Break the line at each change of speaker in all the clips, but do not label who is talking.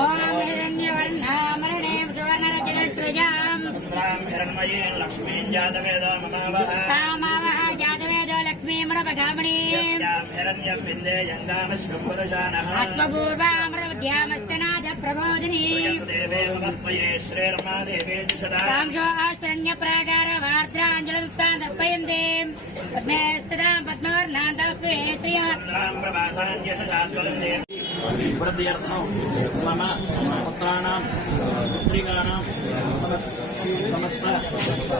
ఓం హిరణ్యవర్ణామరణే సువర్ణరజనశ్వజాం
పుత్రాం హిరణ్మయీం లక్ష్మీం జాతవేదో మతావహ
పద్మవర్ణాంతస్వే శ్రియ
పుత్రాం ప్రభాసాన్యశాస్వలం వృద్ధ్యర్థం మమ పుత్రాణం పుత్రికాణం సమస్త సమస్త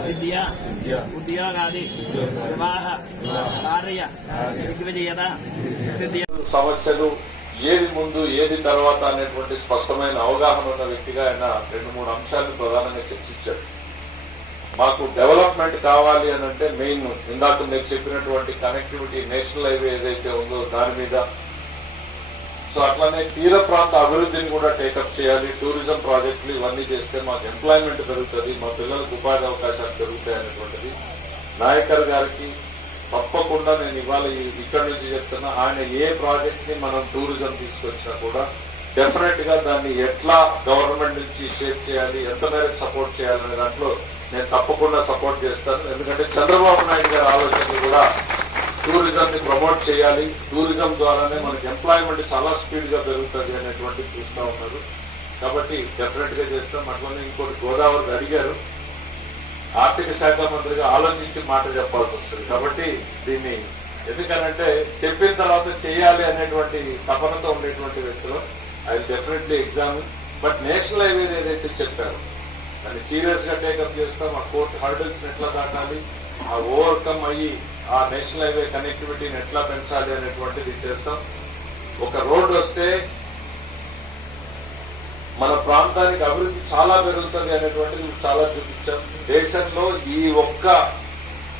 విద్య ఉద్యోగాది వివాహ కార్య దిగ్విజయత సిద్ధ్య
సమస్యలు ఏది ముందు ఏది తర్వాత అనేటువంటి స్పష్టమైన అవగాహన ఉన్న వ్యక్తిగా ఆయన రెండు మూడు అంశాలను ప్రధానంగా చర్చించారు. మాకు డెవలప్మెంట్ కావాలి అని అంటే మెయిన్ ఇందాక మీరు చెప్పినటువంటి కనెక్టివిటీ నేషనల్ హైవే ఏదైతే ఉందో దాని మీద. సో అట్లానే తీర ప్రాంత అభివృద్ధిని కూడా టేకప్ చేయాలి. టూరిజం ప్రాజెక్టులు ఇవన్నీ చేస్తే మాకు ఎంప్లాయ్మెంట్ పెరుగుతుంది మా పిల్లలకు ఉపాధి అవకాశాలు పెరుగుతాయి అనేటువంటిది. నాయకర్ గారికి తప్పకుండా నేను ఇవాళ ఈ- నుంచి చెప్తున్నా ఆయన ఏ ప్రాజెక్ట్ని మనం టూరిజం తీసుకొచ్చినా కూడా డెఫినెట్గా దాన్ని ఎట్లా గవర్నమెంట్ నుంచి షేర్ చేయాలి ఎంత మేరకు సపోర్ట్ చేయాలనే దాంట్లో నేను తప్పకుండా సపోర్ట్ చేస్తాను. ఎందుకంటే చంద్రబాబు నాయుడు గారి ఆలోచనలు కూడా టూరిజం ని ప్రమోట్ చేయాలి. టూరిజం ద్వారానే మనకి ఎంప్లాయ్మెంట్ చాలా స్పీడ్గా పెరుగుతుంది అనేటువంటి చూస్తూ ఉన్నారు. కాబట్టి డెఫినెట్గా చేస్తాం. అట్లనే ఇంకోటి గోదావరి అడిగారు. ఆర్థిక శాఖ మంత్రిగా ఆలోచించి మాట చెప్పాల్సి వస్తుంది. కాబట్టి దీన్ని ఎందుకనంటే చెప్పిన తర్వాత చేయాలి అనేటువంటి తపనతో ఉండేటువంటి వ్యక్తులు. I definitely exam but national highway ఏదైతే చెప్పారో దాన్ని సీరియస్గా టేకప్ చేస్తాం ఆ కోర్టు హర్డల్స్ ఎట్లా దాటాలి ఆ ఓవర్కమ్ అయ్యి ఆ నేషనల్ హైవే కనెక్టివిటీని ఎట్లా పెంచాలి అనేటువంటిది చేస్తాం. ఒక రోడ్డు వస్తే మన ప్రాంతానికి అభివృద్ధి చాలా పెరుగుతుంది అనేటువంటిది చాలా చూపించాం. దేశంలో ఈ ఒక్క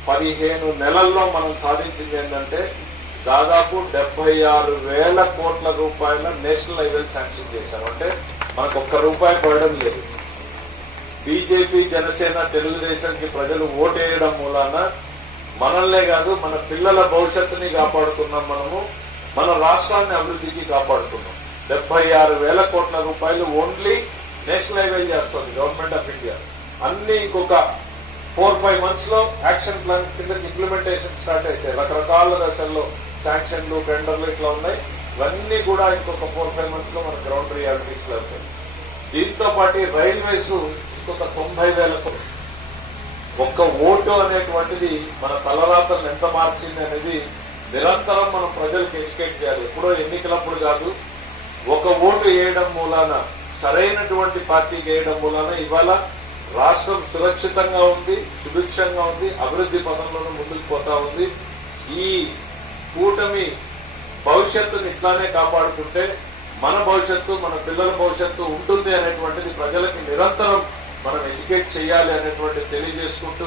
పదిహేను నెలల్లో మనం సాధించింది ఏంటంటే దాదాపు డెబ్బై ఆరు వేల కోట్ల రూపాయల నేషనల్ హైవే శాంక్షన్ చేశారు. అంటే మనకు ఒక్క రూపాయి పడడం లేదు. బీజేపీ జనసేన తెలుగుదేశంకి ప్రజలు ఓటేయడం మూలాన మనల్నే కాదు మన పిల్లల భవిష్యత్తుని కాపాడుకున్నాం మనము మన రాష్ట్రాన్ని అభివృద్ధికి కాపాడుకున్నాం. డెబ్బై ఆరు వేల కోట్ల రూపాయలు ఓన్లీ నేషనల్ హైవే చేస్తుంది గవర్నమెంట్ ఆఫ్ ఇండియా అన్ని ఇంకొక ఫోర్ ఫైవ్ మంత్స్లో యాక్షన్ ప్లాన్ కింద ఇంప్లిమెంటేషన్ స్టార్ట్ అయితే రకరకాల దశల్లో శాంక్షన్లు టెండర్లు ఇట్లా ఉన్నాయి. ఇవన్నీ కూడా ఇంకొక ఫోర్ ఫైవ్ మంత్స్లో మన గ్రౌండ్ రియాలిటీస్లో వస్తాయి దీంతో పాటు రైల్వేస్ ఇంకొక తొంభై వేల ఒక్క ఓటు అనేటువంటిది మన తలరాతలను ఎంత మార్చింది అనేది నిరంతరం మనం ప్రజలకు ఎడ్యుకేట్ చేయాలి. ఎప్పుడో ఎన్నికలప్పుడు కాదు ఒక ఓటు వేయడం మూలాన సరైనటువంటి పార్టీకి వేయడం మూలాన ఇవాళ రాష్ట్రం సురక్షితంగా ఉంది సుభిక్షంగా ఉంది అభివృద్ధి పదంలోనూ ముందుకు పోతా ఉంది. ఈ కూటమి భవిష్యత్తుని ఇట్లానే కాపాడుకుంటే మన భవిష్యత్తు మన పిల్లల భవిష్యత్తు ఉంటుంది అనేటువంటిది ప్రజలకి నిరంతరం మనం ఎడ్యుకేట్ చేయాలి అనేటువంటి తెలియజేసుకుంటూ